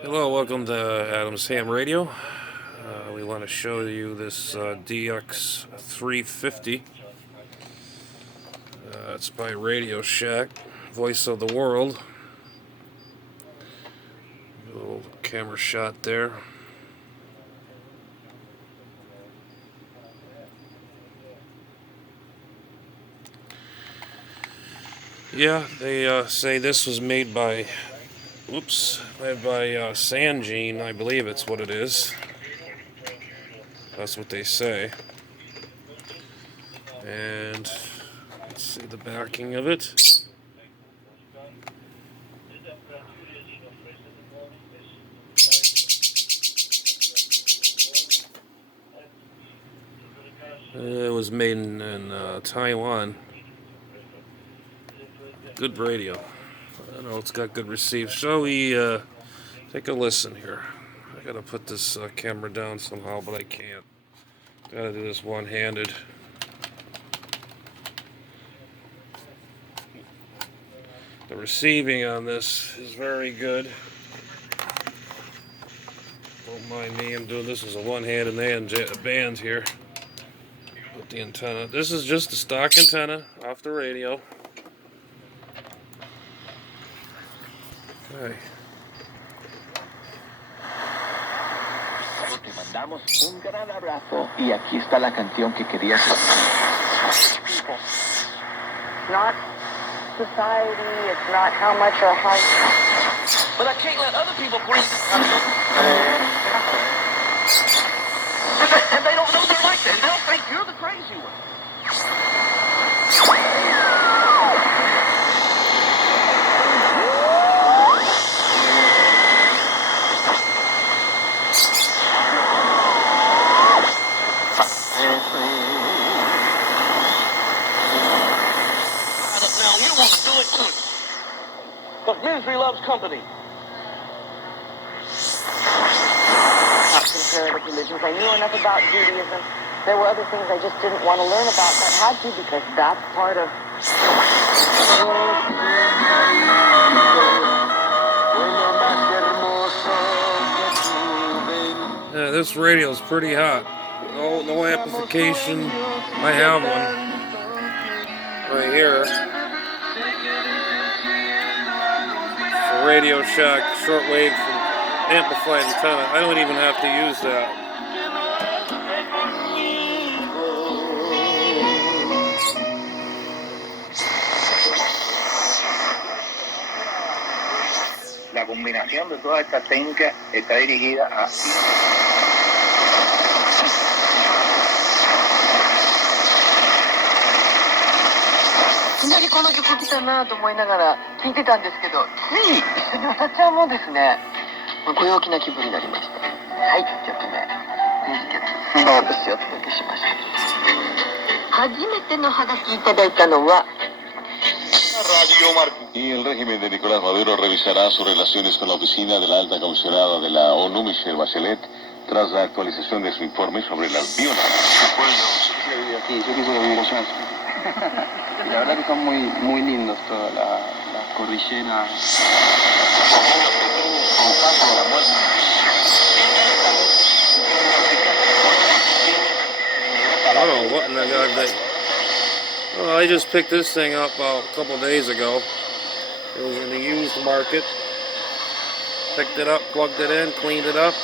Hello, welcome to Adam's Ham Radio. We want to show you this DX350. It's by Radio Shack, Voice of the World. A little camera shot there. Yeah, they say this was made by, Sangene, I believe it's what it is. That's what they say. And let's see the backing of it. It was made in Taiwan. Good radio. I know it's got good receive. Shall we take a listen here? I gotta put this camera down somehow, but I can't. Gotta do this one-handed. The receiving on this is very good. Don't mind me, I'm doing this as a one-handed band here. With the antenna. This is just a stock antenna off the radio. Okay. Te mandamos un gran abrazo y aquí está la canción que querías. Not society, it's not how much or how. But I can't let other people breathe. And they don't know they're like that. They'll think you're the crazy one. Now you want to do it too. But misery loves company. Comparative religions. I knew enough about Judaism. There were other things I just didn't want to learn about, but had to because that's part of. Yeah, this radio is pretty hot. No amplification. I have one right here. For Radio Shack shortwave amplified antenna. I don't even have to use that. La combinación de todas estas técnicas está dirigida a... いきなりこの曲来たなと思いながら聴いてたんですけど、つい一緒に歌っちゃうもんですね。ご陽気な気分になりました。はい、1曲目。私をお届けしました。初めてのハガキいただいたのは Y el régimen de Nicolás Maduro revisará sus relaciones con la oficina de la alta comisionada de la ONU, Michelle Bachelet, tras la actualización de su informe sobre las violaciones. Sí, yo quisiera vivir allá. La verdad que son muy lindos todas las cordilleras. Oh, what in the god day? Well, I just picked this thing up a couple days ago. It was in the used market. Picked it up, plugged it in, cleaned it up.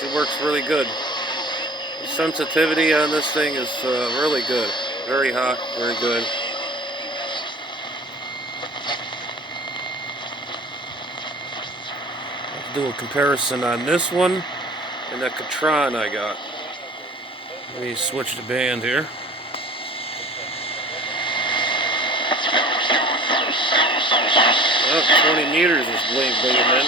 She works really good. The sensitivity on this thing is really good. Very hot, very good. Let's do a comparison on this one and the CONTRON I got. Let me switch the band here. Oh, 20 meters is bleeding in.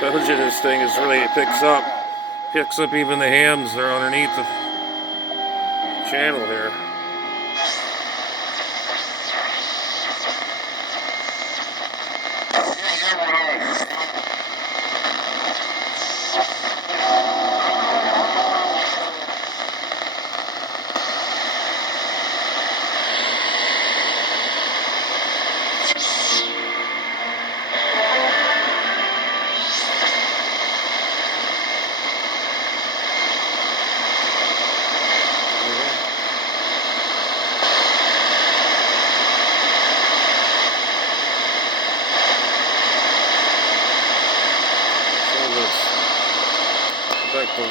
Told you this thing is really, it picks up even the hams that are underneath the channel here. to 1.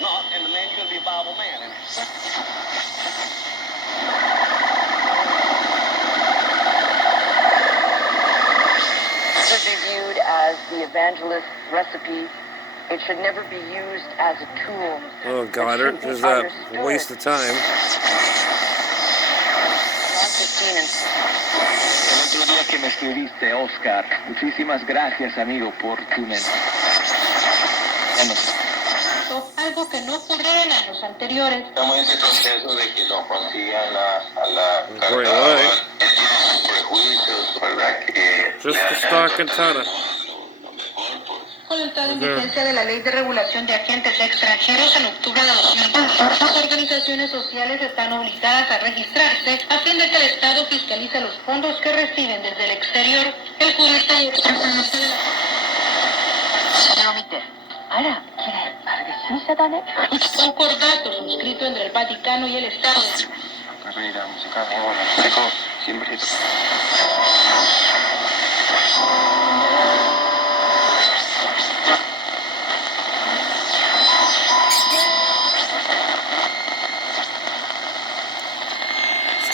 Not, and the man, you're gonna be a Bible man. Should be viewed as the evangelist's recipe. It should never be used as a tool. Oh, Goddard, is that a waste of time? John 15 and El otro día que me escribiste, Oscar, muchísimas gracias, amigo, por tu mensaje. Algo que no ocurrió en años anteriores. Estamos en ese proceso de que nos consigan a la Great way. prejuicios, ¿verdad? Que Just the stock antenna. Con la entrada en vigencia de la Ley de Regulación de Agentes Extranjeros en octubre de 2020, las organizaciones sociales están obligadas a registrarse a fin de que el Estado fiscalice los fondos que reciben desde el exterior. El jurista y expresidente de la... それを見て、あら、綺麗、まるで新車だね。 Concordato suscrito entre el Vaticano y el Estado. Carrera musical, seco, siempre.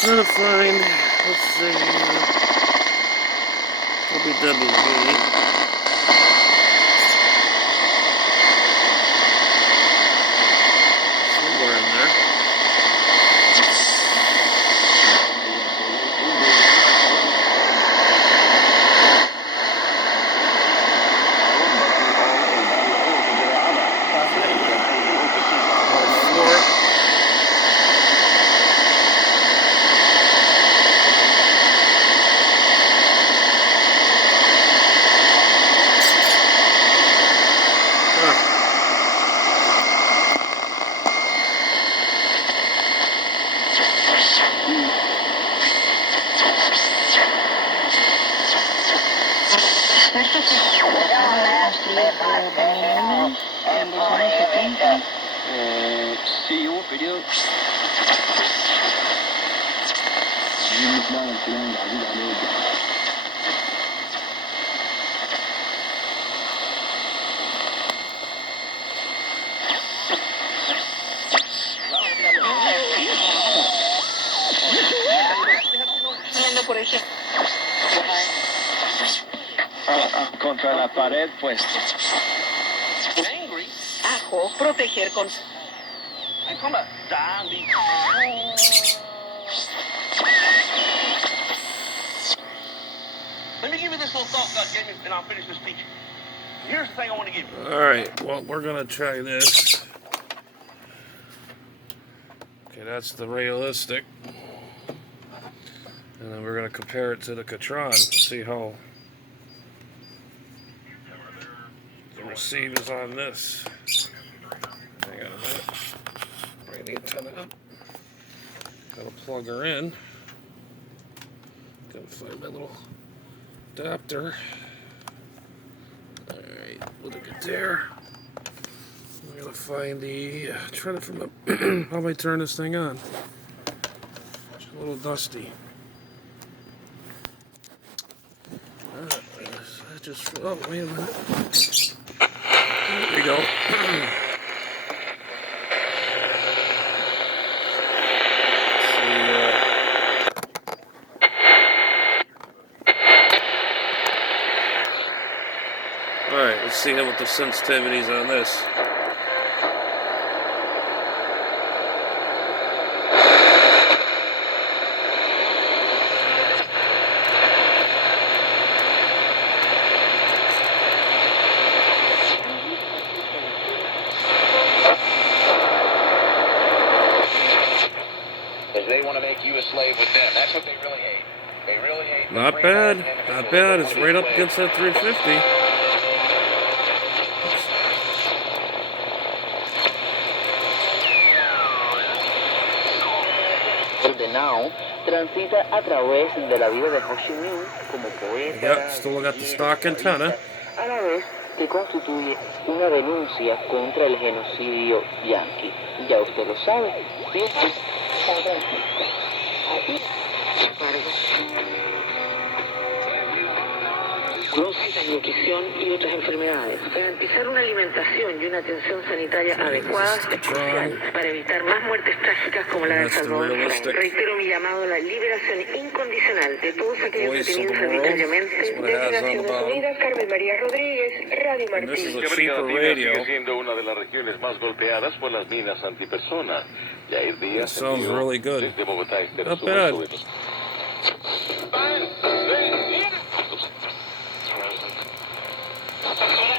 Trying to find, let's see, WWV. Somewhere in there. Sí, hubo periodo. Por ejemplo, Contra la pared, pues. ajo, proteger con... Come on, Dandy. Let me give you this little thought God gave me, and I'll finish this speech. Here's the thing I want to give you. Alright, well, we're going to try this. Okay, that's the realistic. And then we're going to compare it to the CONTRON, see how the receive is on this. Hang on a minute. Bring the antenna up. Gotta plug her in. Gotta find my little adapter. Alright, we'll look at there. I'm gonna find the. Try to from the. How do I turn this thing on? It's a little dusty. I just. Oh, wait a minute. There we go. Alright, let's see what the sensitivities on this. They want to make you a slave with them. That's what they really hate. They really hate. Not bad. Not bad. It's right up against that 350. Ordenado transita a través de la vida de Ho Chi Minh como poeta. Yep, still got the stock antenna. A la vez que constituye una denuncia contra el genocidio yanqui. Ya usted lo sabe. nutrición y otras enfermedades. Garantizar una alimentación y una atención sanitaria adecuadas es crucial para evitar más muertes trágicas como la de Salvador Frank. Reitero mi llamado a la liberación incondicional de todos aquellos detenidos arbitrariamente desde Naciones Unidas. Carmen María Rodríguez, Radio Martín. América Latina sigue siendo una de las regiones más golpeadas por las minas antipersona. Yair Díaz really good. desde Bogotá este Not resumen bad. sobre los...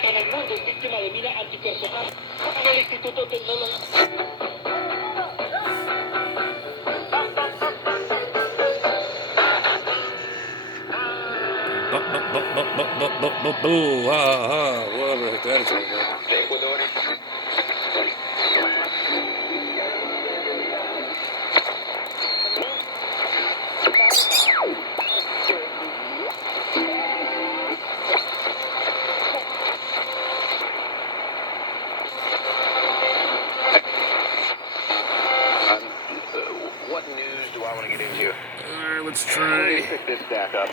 En el mundo, el sistema de mina antipersonal en el Instituto Tecnológico. Boo, ha, ha, whatever the heck that is. What news do I want to get into? Alright, let's try. Pick this stack up.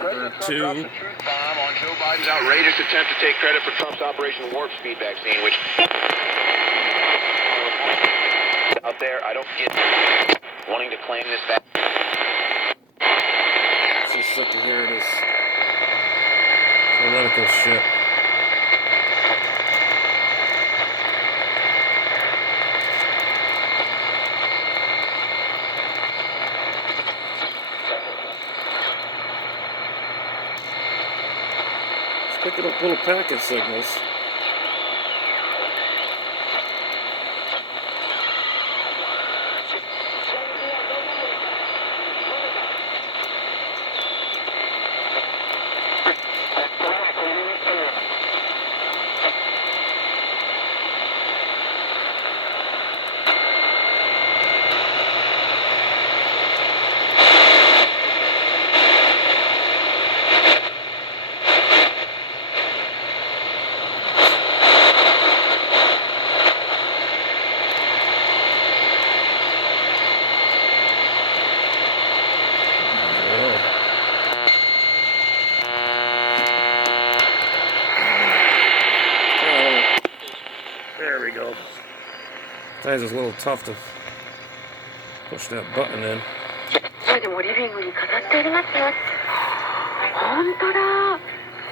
President Trump Two. drops a truth bomb on Joe Biden's outrageous attempt to take credit for Trump's Operation Warp Speed vaccine, which out there, I don't get wanting to claim this vaccine. Just sick to hear this political shit. Picking up little packet signals. Sometimes it's a little tough to push that button in. でもリビングに飾ってありますよ。本当だ。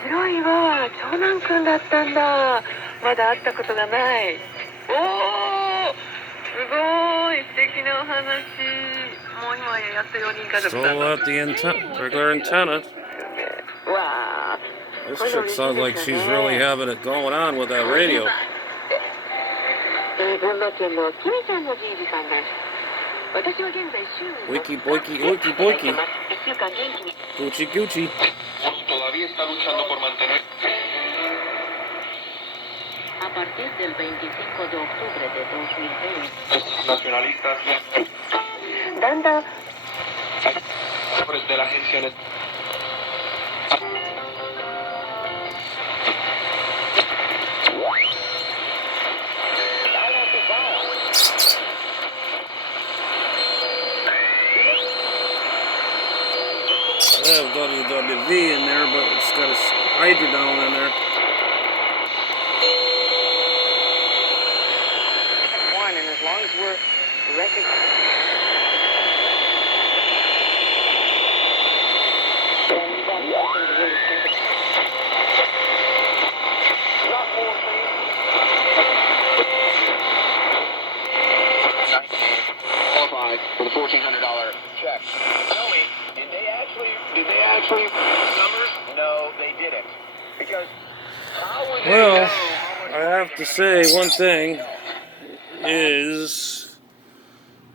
白いわ。長男くんだったんだ。まだ会ったことがない。おー、すごい素敵なお話。もう今やっと4人家族だ。 Still at the regular antenna. わー。 This chick sounds like she's really having it going on with that radio. 群馬県のキミちゃんのじいじさんです。私は現在週に Wiki, boiki, wiki, boiki. 1週間元気に Gucci, Gucci. Todavía está luchando por mantener. A partir del 25 de octubre de 2020. Nacionalistas. だんだん De la agencia. I have WWV in there, but it's got a hydrodone in there. One, and as long as we're Qualified for the $1,400 check. Tell me, did they actually numbers? No, they didn't. Because how would they Well, know how much I have to say one thing is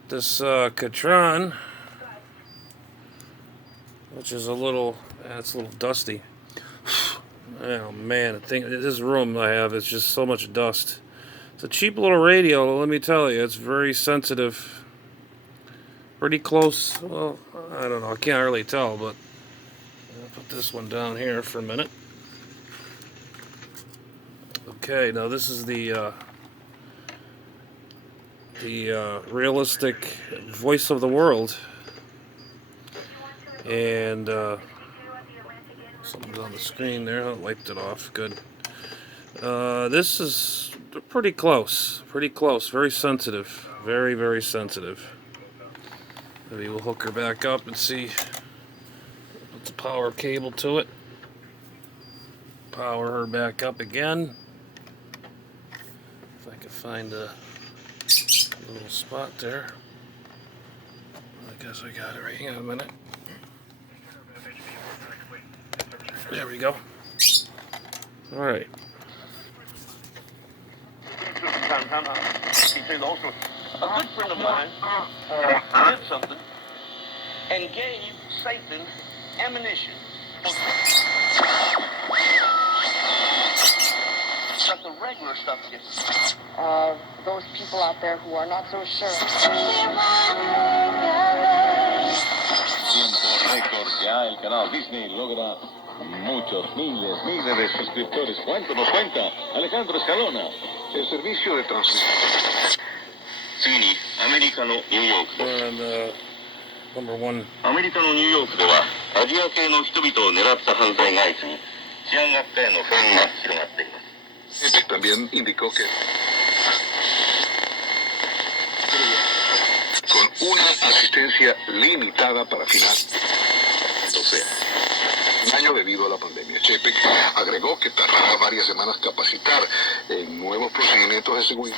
this CONTRON, which is it's a little dusty. Oh man, this room I have is just so much dust. It's a cheap little radio, let me tell you. It's very sensitive. Pretty close. Well, I don't know. I can't really tell, but I'll put this one down here for a minute. Okay, now this is the realistic voice of the world. And something's on the screen there. I wiped it off. Good. This is pretty close. Pretty close. Very sensitive. Very, very sensitive. Maybe we'll hook her back up and see. Put the power cable to it. Power her back up again. If I can find a little spot there. I guess I got it right. Hang on a minute. There we go. All right. A good friend of mine did something and gave Satan ammunition. But the regular stuff gets. Those people out there who are not so sure. Tiempo récord ya, el canal Disney logra muchos, miles de suscriptores. ¿Cuánto nos cuenta Alejandro Escalona? El servicio de transmisión. And number one. アメリカのニューヨークではアジア系の人々を狙った犯罪が相次ぎ、治安学会の不安が広がっています。También indicó que con una asistencia limitada para final. Entonces, un año debido a la pandemia. Chepe agregó que tardará varias semanas capacitar en nuevos procedimientos de seguridad.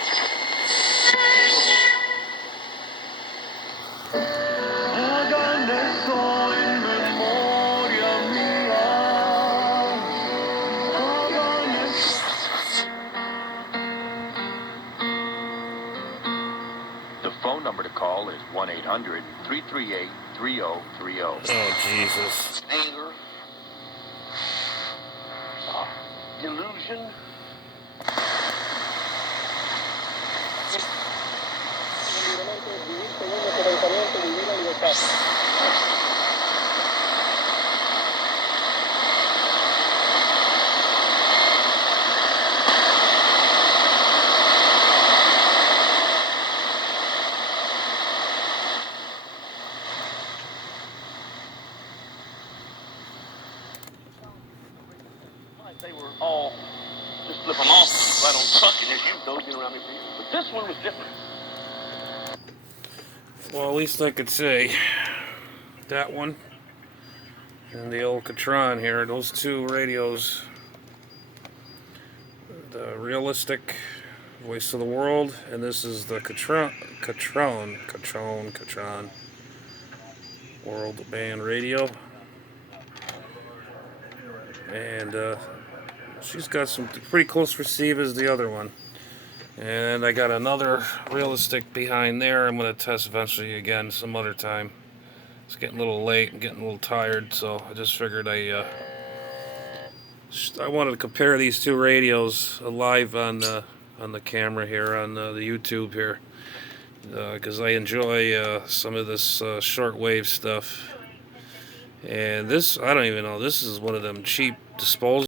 The phone number to call is 1-800-338-3030. Oh, Jesus. Anger, delusion. They were all just flip them off right on the truck and just use those, you know what I mean? But this one was different. Well, at least I could say that one and the old CONTRON here, those two radios, the realistic voice of the world, and this is the CONTRON world band radio. And she's got some pretty close receive as the other one. And I got another realistic behind there. I'm going to test eventually again some other time. It's getting a little late and getting a little tired, so I just figured I wanted to compare these two radios live on the camera here on the YouTube here, because I enjoy some of this shortwave stuff. And this, I don't even know, this is one of them cheap disposable